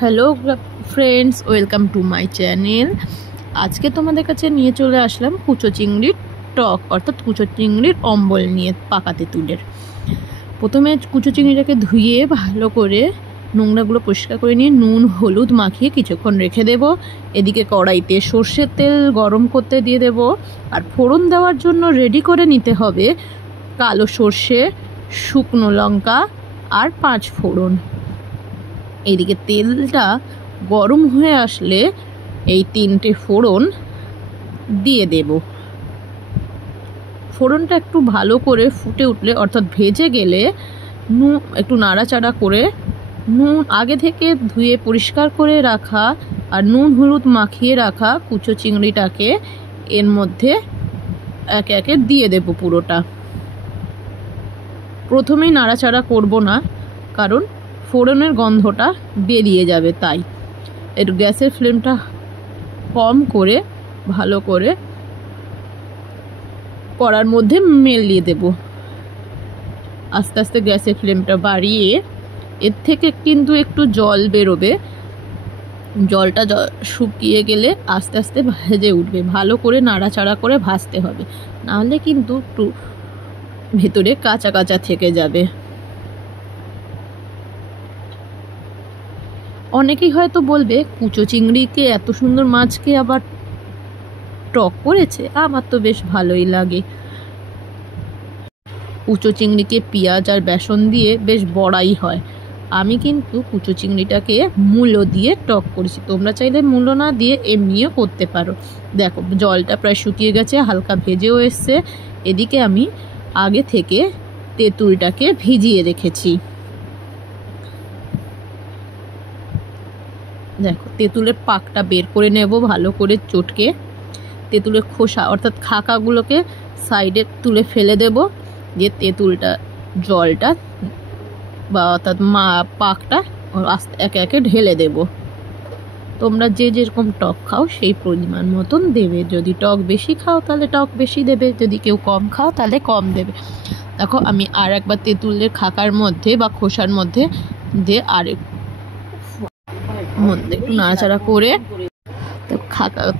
Hello friends, welcome to my channel. আজকে তোমাদের কাছে নিয়ে চলে আসলাম কুচো চিংড়ির টক, অর্থাৎ কুচো চিংড়ির অম্বল নিয়ে পাকা তেঁতুলের। প্রথমে কুচো চিংড়িটাকে ধুয়ে ভালো করে নোংরাগুলো পরিষ্কার করে নিয়ে নুন হলুদ মাখিয়ে কিছুক্ষণ রেখে দেব। এদিকে কড়াইতে সর্ষের তেল গরম করতে দিয়ে দেব। আর ফোড়ন দেওয়ার জন্য রেডি করে নিতে হবে কালো সর্ষে, শুকনো লঙ্কা আর 5 ফোড়ন। এইদিকে তেলটা গরম হয়ে আসলে এই 3টে ফোড়ন দিয়ে দেব। ফোড়নটা একটু ভালো করে ফুটে উঠলে, অর্থাৎ ভেজে গেলে, একটু নাড়াচাড়া করে নুন আগে থেকে ধুয়ে পরিষ্কার করে রাখা আর নুন হলুদ মাখিয়ে রাখা কুচো চিংড়িটাকে এর মধ্যে একে একে দিয়ে দেব পুরোটা। প্রথমেই নাড়াচাড়া করব না, কারণ ফোড়নের গন্ধটা বেরিয়ে যাবে, তাই একটু গ্যাসের ফ্লেমটা কম করে ভালো করে কড়ার মধ্যে মেলিয়ে দেব। আস্তে আস্তে গ্যাসের ফ্লেমটা বাড়িয়ে এর থেকে কিন্তু একটু জল বেরোবে। জলটা শুকিয়ে গেলে আস্তে আস্তে ভেজে উঠবে। ভালো করে নাড়াচাড়া করে ভাজতে হবে, নাহলে কিন্তু একটু ভেতরে কাঁচা কাঁচা থেকে যাবে। অনেকেই হয়তো বলবে, কুচো চিংড়িকে, এত সুন্দর মাছকে আবার টক করেছে। আমার তো বেশ ভালোই লাগে। কুচো চিংড়িকে পেঁয়াজ আর বেসন দিয়ে বেশ বড়াই হয়। আমি কিন্তু কুচো চিংড়িটাকে মূলো দিয়ে টক করেছি। তোমরা চাইলে মূলো না দিয়ে এমনিও করতে পারো। দেখো, জলটা প্রায় শুকিয়ে গেছে, হালকা ভেজেও এসছে। এদিকে আমি আগে থেকে তেঁতুলটাকে ভিজিয়ে রেখেছি। দেখো, তেঁতুলের পাকটা বের করে নেব ভালো করে চটকে। তেঁতুলের খোসা অর্থাৎ খাকাগুলোকে সাইডে তুলে ফেলে দেব। দিয়ে তেঁতুলটা জলটা বা অর্থাৎ পাকটা একে একে ঢেলে দেব। তোমরা যে যেরকম টক খাও সেই পরিমাণ মতন দেবে। যদি টক বেশি খাও তাহলে টক বেশি দেবে, যদি কেউ কম খাও তাহলে কম দেবে। দেখো, আমি আর একবার তেঁতুলের খাকার মধ্যে বা খোসার মধ্যে দিয়ে একটু নাড়াচাড়া করে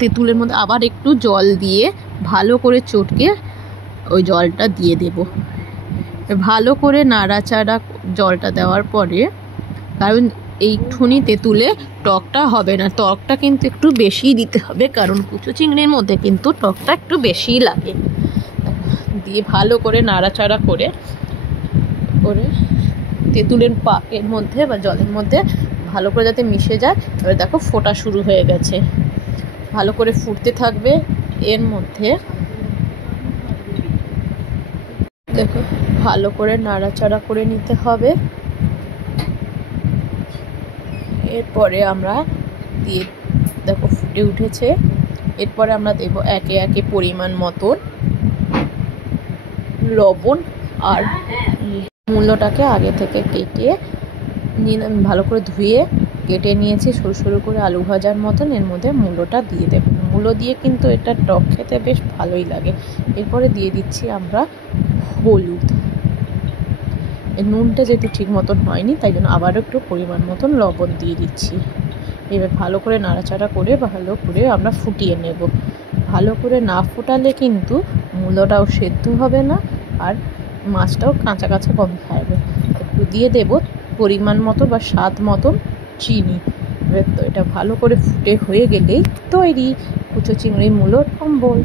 তেঁতুলের মধ্যে আবার একটু জল দিয়ে ভালো করে চটকে ওই জলটা দিয়ে দেব। ভালো করে নাড়াচাড়া জলটা দেওয়ার পরে, কারণ এইটুকুনি তেঁতুলে টকটা হবে না, টকটা কিন্তু একটু বেশিই দিতে হবে, কারণ কুচো চিংড়ির মধ্যে কিন্তু টকটা একটু বেশিই লাগে। দিয়ে ভালো করে নাড়াচাড়া করে তেঁতুলের পাকের মধ্যে বা জলের মধ্যে ভালো করে যাতে মিশে যায়। এবার দেখো, ফোটা শুরু হয়ে গেছে, ভালো করে ফুটতে থাকবে। এর মধ্যে দেখো, ভালো করে নাড়াচাড়া করে নিতে হবে। এরপরে আমরা দিয়ে, দেখো ফুটে উঠেছে। এরপরে আমরা দেব একে একে পরিমাণ মতন লবণ। আর মূলোটাকে আগে থেকে কেটে ভালো করে ধুয়ে কেটে নিয়েছি সরু সরু করে, আলু ভাজার মতন। এর মধ্যে মূলোটা দিয়ে দেব। মূলো দিয়ে কিন্তু এটা টক খেতে বেশ ভালোই লাগে। এরপরে দিয়ে দিচ্ছি আমরা হলুদ। নুনটা যেহেতু ঠিক মতন হয়নি, তাই জন্য আবারও একটু পরিমাণ মতন লবণ দিয়ে দিচ্ছি। এবার ভালো করে নাড়াচাড়া করে ভালো করে আমরা ফুটিয়ে নেব। ভালো করে না ফোটালে কিন্তু মূলোটাও সেদ্ধ হবে না, আর মাছটাও কাঁচা কাঁচা গন্ধ থাকবে। একটু দিয়ে দেব পরিমাণ মতো বা স্বাদ মতন চিনি। তো এটা ভালো করে ফুটে হয়ে গেলেই তৈরি কুচো চিংড়ি মূলোর অম্বল।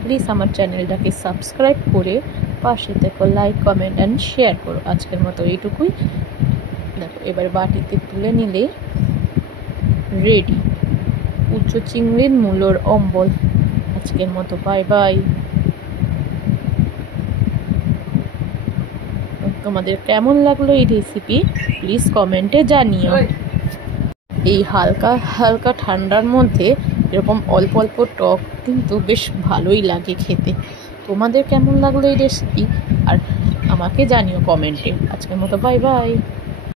প্লিজ আমার চ্যানেলটাকে সাবস্ক্রাইব করে পাশে থেকে লাইক, কমেন্ট অ্যান্ড শেয়ার করো। আজকের মতো এইটুকুই। দেখো, এবার বাটিতে তুলে নিলে রেডি কুচো চিংড়ির মূলোর অম্বল। আজকের মতো বাই বাই। তোমাদের কেমন লাগলো এই রেসিপি প্লিজ কমেন্টে জানিও। এই হালকা হালকা ঠান্ডার মধ্যে এরকম অল্প অল্প টক কিন্তু বেশ ভালোই লাগে খেতে। তোমাদের কেমন লাগলো এই রেসিপি আর আমাকে জানিও কমেন্টে। আজকের মতো বাই বাই।